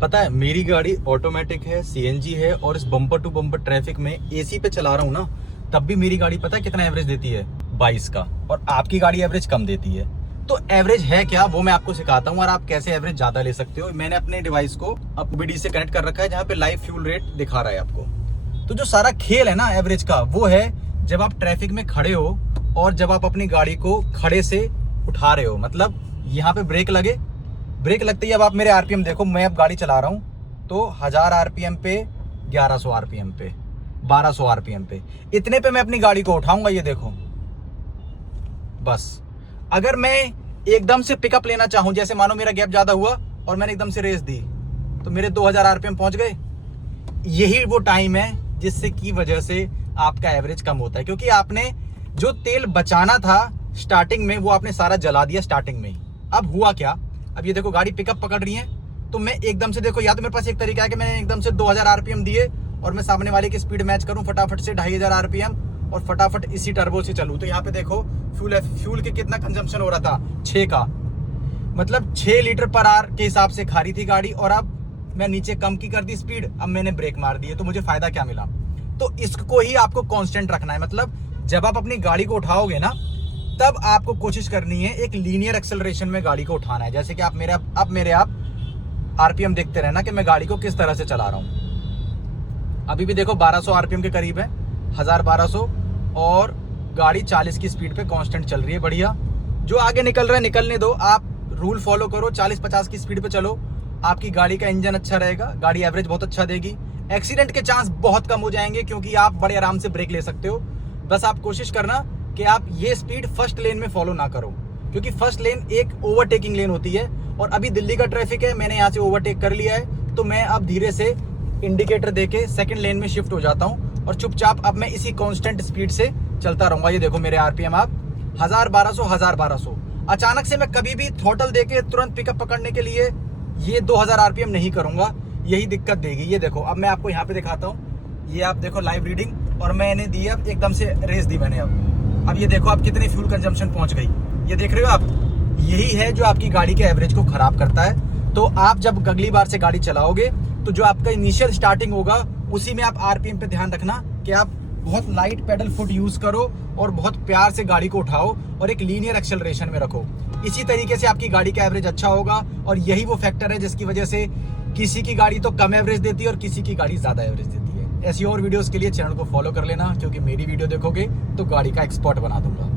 पता है मेरी गाड़ी ऑटोमेटिक है, सीएनजी है, और इस बम्पर टू बम्पर ट्रैफिक में एसी पे चला रहा हूँ ना, तब भी मेरी गाड़ी पता है कितना एवरेज देती है? 22 का। और आपकी गाड़ी एवरेज कम देती है। तो एवरेज है क्या वो मैं आपको सिखाता हूँ, और आप कैसे एवरेज ज्यादा ले सकते हो। मैंने अपने डिवाइस को OBD से कनेक्ट कर रखा है, जहाँ पे लाइव फ्यूल रेट दिखा रहा है आपको। तो जो सारा खेल है ना एवरेज का, वो है जब आप ट्रैफिक में खड़े हो और जब आप अपनी गाड़ी को खड़े से उठा रहे हो। मतलब यहाँ पे ब्रेक लगे, ब्रेक लगते ही अब आप मेरे आरपीएम देखो, मैं अब गाड़ी चला रहा हूँ तो 1000 आरपीएम पे, 1100 आरपीएम पे, 1200 आरपीएम पे, इतने पे मैं अपनी गाड़ी को उठाऊंगा। ये देखो, बस अगर मैं एकदम से पिकअप लेना चाहूं, जैसे मानो मेरा गैप ज्यादा हुआ और मैंने एकदम से रेस दी, तो मेरे 2000 आरपीएम पहुंच गए। यही वो टाइम है जिससे की वजह से आपका एवरेज कम होता है, क्योंकि आपने जो तेल बचाना था स्टार्टिंग में वो आपने सारा जला दिया स्टार्टिंग में ही। अब हुआ क्या, अब ये देखो गाड़ी पिकअप पकड़ रही है, तो मैं एकदम से देखो, या तो मेरे पास एक तरीका है कि मैंने एकदम से 2000 आरपीएम दिए और मैं सामने वाले की स्पीड मैच करूं फटाफट से 2500 आरपीएम और फटाफट इसी टर्बो से चलूं। तो यहाँ पे देखो फ्यूल के कितना कंजम्पशन हो रहा था, 6 का, मतलब 6 लीटर पर आवर के हिसाब से खा रही थी गाड़ी, और अब मैं नीचे कम की कर दी स्पीड, अब मैंने ब्रेक मार दी है, तो मुझे फायदा क्या मिला? तो इसको ही आपको कांस्टेंट रखना है। मतलब जब आप अपनी गाड़ी को उठाओगे ना, तब आपको कोशिश करनी है एक लीनियर एक्सेलरेशन में गाड़ी को उठाना है। जैसे कि आप मेरे आरपीएम देखते रहना कि मैं गाड़ी को किस तरह से चला रहा हूं। अभी भी देखो 1200 आरपीएम के करीब है, 1200, और गाड़ी 40 की स्पीड पे कांस्टेंट चल रही है। बढ़िया। जो आगे निकल रहा है निकलने दो, आप रूल फॉलो करो, 40-50 की स्पीड पे चलो, आपकी गाड़ी का इंजन अच्छा रहेगा, गाड़ी एवरेज बहुत अच्छा देगी, एक्सीडेंट के चांस बहुत कम हो जाएंगे, क्योंकि आप बड़े आराम से ब्रेक ले सकते हो। बस आप कोशिश करना कि आप ये स्पीड फर्स्ट लेन में फॉलो ना करो, क्योंकि फर्स्ट लेन एक ओवरटेकिंग लेन होती है, और अभी दिल्ली का ट्रैफिक है, मैंने यहाँ से ओवरटेक कर लिया है, तो मैं अब धीरे से इंडिकेटर देके सेकंड लेन में शिफ्ट हो जाता हूँ, और चुपचाप अब मैं इसी कांस्टेंट स्पीड से चलता रहूंगा। ये देखो मेरे आरपीएम आप 1000-1200 अचानक से मैं कभी भी थ्रॉटल देके तुरंत पिकअप पकड़ने के लिए ये 2000 आरपीएम नहीं करूंगा, यही दिक्कत देगी। ये देखो अब मैं आपको यहाँ पे दिखाता हूँ, ये आप देखो लाइव रीडिंग, और मैंने दी अब एकदम से रेस दी मैंने। अब ये देखो आप कितनी फ्यूल कंजम्पशन पहुंच गई, ये देख रहे हो आप। यही है जो आपकी गाड़ी के एवरेज को खराब करता है। तो आप जब अगली बार से गाड़ी चलाओगे, तो जो आपका इनिशियल स्टार्टिंग होगा उसी में आप आरपीएम पे ध्यान रखना कि आप बहुत लाइट पेडल फुट यूज करो और बहुत प्यार से गाड़ी को उठाओ और एक लीनियर एक्सेलरेशन में रखो। इसी तरीके से आपकी गाड़ी का एवरेज अच्छा होगा, और यही वो फैक्टर है जिसकी वजह से किसी की गाड़ी तो कम एवरेज देती है और किसी की गाड़ी ज्यादा एवरेज देती है। ऐसी और वीडियोस के लिए चैनल को फॉलो कर लेना, क्योंकि मेरी वीडियो देखोगे तो गाड़ी का एक्सपर्ट बना दूंगा।